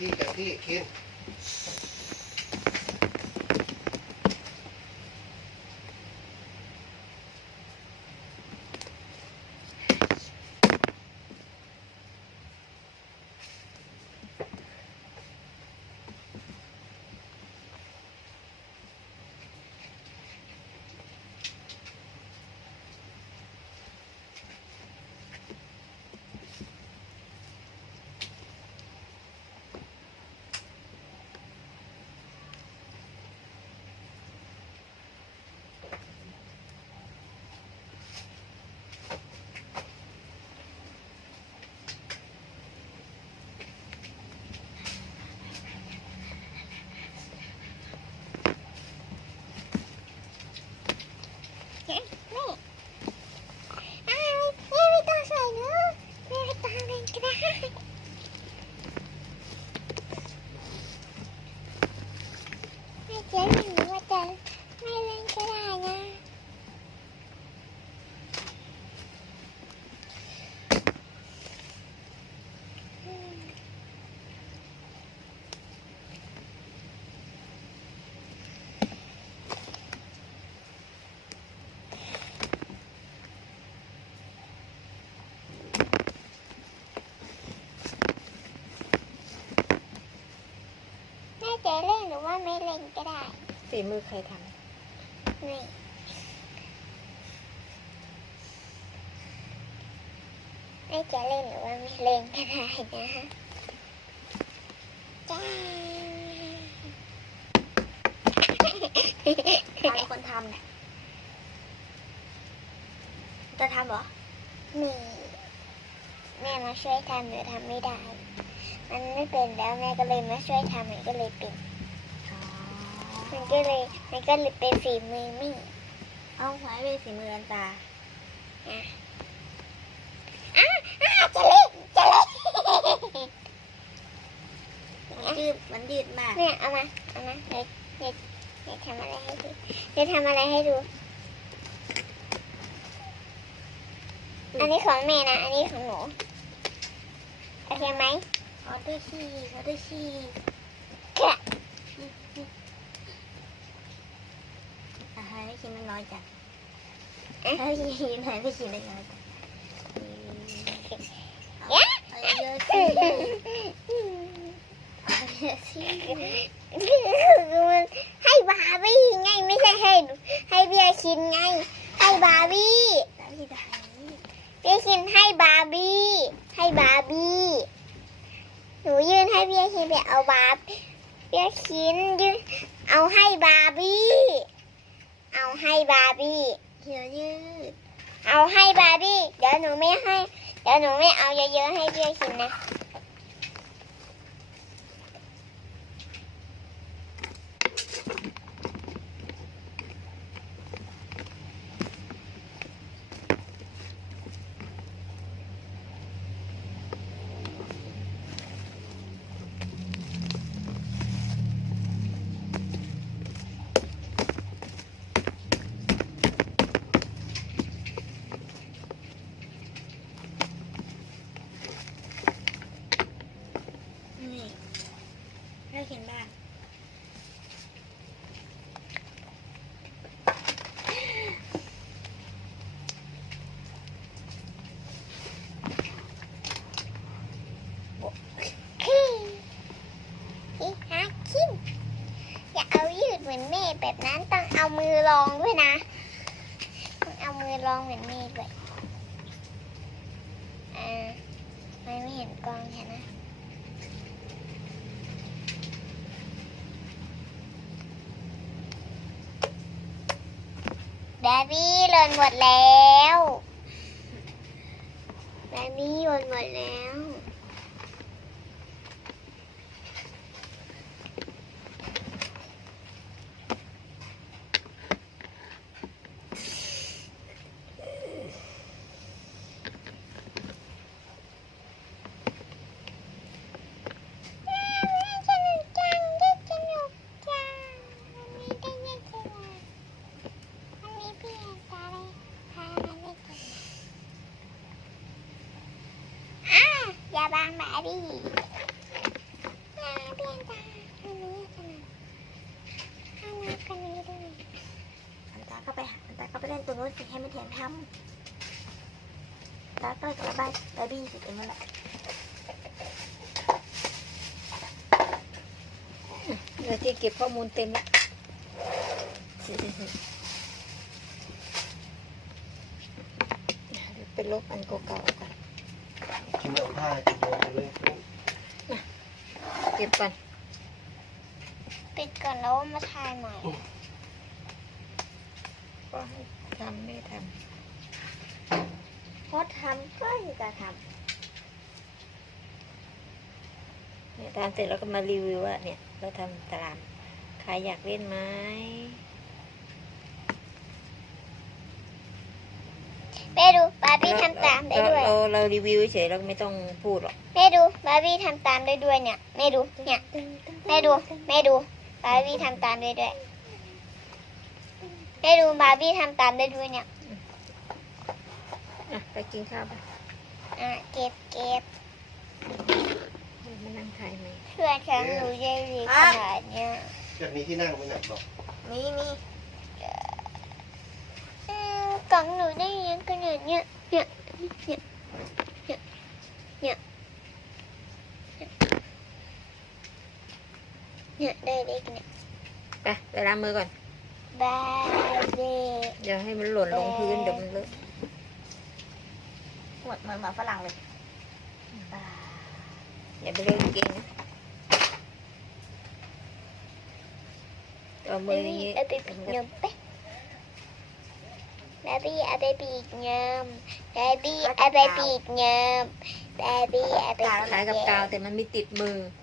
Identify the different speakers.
Speaker 1: ที่กับที่คิน
Speaker 2: แม่อ้าวแม่ไม่ต้องใส่เนอะแม่ไม่ต้องเล่นก็ได้แม่จะเล่นหรือว่าจะไม่เล่นก็ได้นะอืม แม่จะเล่นหรือว่า ไม่เล่นก็ได้
Speaker 3: ฝีมือใครท
Speaker 2: นี่แม่จะเล่นหรือว่าไม่เล่นก็ได้นะจ้าำ
Speaker 3: ใครคนทำเนี่ยจะทำเหรอ
Speaker 2: นี่แม่มาช่วยทำหรือทำไม่ได้ มันไม่เป็นแล้วแม่ก็เลยมาช่วยทำมันก็เลยเป็น มันก็เลยมันก็เลยเป็นฝีมือมี่
Speaker 3: เอาไว้เป็นฝีมืออันตา
Speaker 2: อะอะอะจะเล่นจะเล่น
Speaker 3: มันยืดมันยืดมาก
Speaker 2: เนี่ยเอามาเอามาเดี๋ยวเดี๋ยวเดี๋ยวทำอะไรให้ดูเดี๋ยวทำอะไรให้ดู อันนี้ของแม่นะ อันนี้ของหนูโอเคไหม
Speaker 3: ออเดอร์ชีออเดอร์ชี
Speaker 2: แค่
Speaker 3: อะให้ไม่กินน้อยจังให้ไม่กินให้ไม่กินน้อยจัง
Speaker 2: เอ๊ะ
Speaker 3: เอาเยอะสิเอาเยอะสิ
Speaker 2: คือมันให้บาร์บี้ไงไม่ใช่ให้ให้เบียร์คินไง ให้บาร์บี้
Speaker 3: ได้ได้
Speaker 2: เบียร์คินให้บาร์บี้ให้บาร์บี้หนูยื่นให้เบียร์คินไปเอาบาร์บเบียร์คินยื่นเอาให้บาร์บี้เอา ให้บาร์บี้
Speaker 3: เขียวยืด
Speaker 2: เอาให้บาร์บี้ เดี๋ยวหนูไม่ให้ เดี๋ยวหนูไม่เอาเยอะๆให้เบียร์คินนะ
Speaker 3: นี่ให้กินบ้าง
Speaker 2: ขี้ขี้หาขี้อย่าเอายืดเหมือนแม่แบบนั้นต้องเอามือรองด้วยนะ ต้อง เอามืองเหมือนมีดเลยอ่าไม่ไม่เห็นกล้องใช่ไหมแบบี้หล่นหมดแล้วแบบี้หล่นหมดแล้ว สนุกจังได้สนุกจังวันนี้ได้เล่นกีฬาวันนี้พี่แอนตาเลยพามาเล่นกีฬา อะอย่าบังบาร์บี้อย่าล่นตาอันนี้ขนาดข้างนี้กันนี้ด้วย
Speaker 3: อันตาก็ไปอันตาก็ไปเล่นตัวนู้นสิให้มันแทนทำตาก็กระบายบาร์บี้สิเองนั่นแหละ
Speaker 1: เดี๋ยวที่เก็บข้อมูลเต็มแล้วเดี๋ยวไปลบอันเก่าๆก่อน
Speaker 4: กินเอาผ้ากินเอาเลย
Speaker 1: เก็บก่อน
Speaker 2: ปิดก่อนแล้วมาถ่ายใหม่
Speaker 1: ก็ให้ทำไม่ท
Speaker 3: พอทำก็จะทำ
Speaker 1: เนี่ยทำเสร็จแล้วก็มารีวิวว่าเนี่ย เราทำตารางใครอยากเล่นไหม
Speaker 2: แม่ดูบาร์บี้ทำตามได้ด้วย
Speaker 1: เราเรารีวิวเฉยๆเราไม่ต้องพูดหรอก
Speaker 2: แม่ดูบาร์บี้ทำตามได้ด้วยเนี่ยแม่ดูเนี่ยำแม่ดูแม่ดูบาร์บี้ทำตามได้ด้วยแม่ดูบาร์บี้ทำตามได้ด้วยเนี่ย
Speaker 1: อะไปกินข้าวไป
Speaker 2: อะเก็บเก็บ
Speaker 1: มานั่งถ่ายไหม
Speaker 2: เพื่อนฉันหนูใหญ่ดีขนาดเนี้ย
Speaker 4: จะมีที่นั่งไหมหนักบอก
Speaker 3: มีมี
Speaker 2: อื มกล่องหนูได้ยังขนาดเนี้ยเนี่ยเนี่ยเนี่ยเนี่ยเนี่ยได้เล็กเนี่ย
Speaker 1: ไปไปล้างมือก่อน
Speaker 2: บาร์บี้
Speaker 1: อย่าให้มันหล่นลงพื้นเดี๋ยวมันเลอะ
Speaker 3: หมดเหมือนหมาฝรั่งเลย
Speaker 1: อย่าไปเล่นเก่งนะเอามืออย่างงี้
Speaker 2: เอา ไปปีกเงิมไปบาร์บี้เอาไปปีกเงิมบาร์บี้เอาไปปีกเงิมบาร์บี้เอาไปปีก
Speaker 1: คล้ายกับ
Speaker 2: เงิ
Speaker 1: กาว
Speaker 2: ม
Speaker 1: แต่มันไม่ติดมือ
Speaker 2: บ